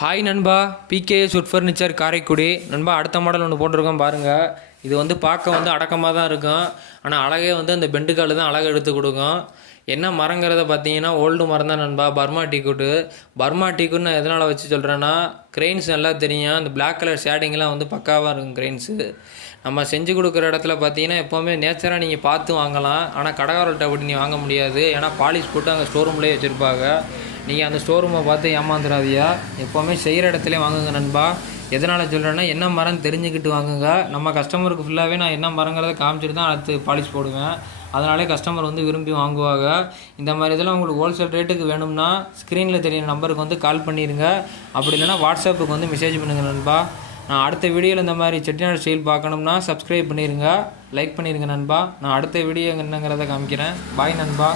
Hi நண்பா, BKS would furniture Karaikudi நண்பா. அடுத்த மாடல் ஒன்று போட்டிருக்கோம் பாருங்கள். இது வந்து பார்க்க வந்து அடக்கமாக தான் இருக்கும். ஆனால் அழகே வந்து அந்த பெண்டு கால் தான் அழகை எடுத்து கொடுக்கும். என்ன மரங்கிறத பார்த்தீங்கன்னா ஓல்டு மரம் தான் நண்பா. பர்மா டீக்குட்டு. பர்மா டீக்குன்னு நான் எதனால் வச்சு சொல்கிறேன்னா, கிரெயின்ஸ் நல்லா தெரியும். அந்த பிளாக் கலர் ஷேடிங்லாம் வந்து பக்காவாக இருக்கும் கிரெயின்ஸு. நம்ம செஞ்சு கொடுக்குற இடத்துல பார்த்தீங்கன்னா எப்போவுமே நேச்சராக நீங்கள் பார்த்து வாங்கலாம். ஆனால் கடைக்காரர்கிட்ட அப்படி நீங்கள் வாங்க முடியாது. ஏன்னா பாலிஷ் போட்டு அங்கே ஸ்டோர் ரூம்லேயே வச்சுருப்பாங்க. நீங்கள் அந்த ஸ்டோர் ரூமை பார்த்து ஏமாந்துடாதியா. எப்போவுமே செய்கிற இடத்துல வாங்குங்க நண்பா. எதனால் சொல்கிறேன்னா, என்ன மரம் தெரிஞ்சுக்கிட்டு வாங்குங்க. நம்ம கஸ்டமருக்கு ஃபுல்லாகவே நான் என்ன மரங்கிறத காமிச்சிட்டு தான் அடுத்து பாலிஷ் போடுவேன். அதனாலே கஸ்டமர் வந்து விரும்பி வாங்குவாங்க. இந்த மாதிரி இதெல்லாம் உங்களுக்கு ஹோல்சேல் ரேட்டுக்கு வேணும்னா ஸ்க்ரீனில் தெரியுற நம்பருக்கு வந்து கால் பண்ணிடுங்க. அப்படி இல்லைனா வாட்ஸ்அப்புக்கு வந்து மெசேஜ் பண்ணுங்கள் நண்பா. நான் அடுத்த வீடியோவில் இந்த மாதிரி செட்டிநாடு ஸ்டைல் பார்க்கணும்னா சப்ஸ்கிரைப் பண்ணிடுங்க, லைக் பண்ணிடுங்க நண்பா. நான் அடுத்த வீடியோ என்னங்கிறத காமிக்கிறேன். பாய் நண்பா.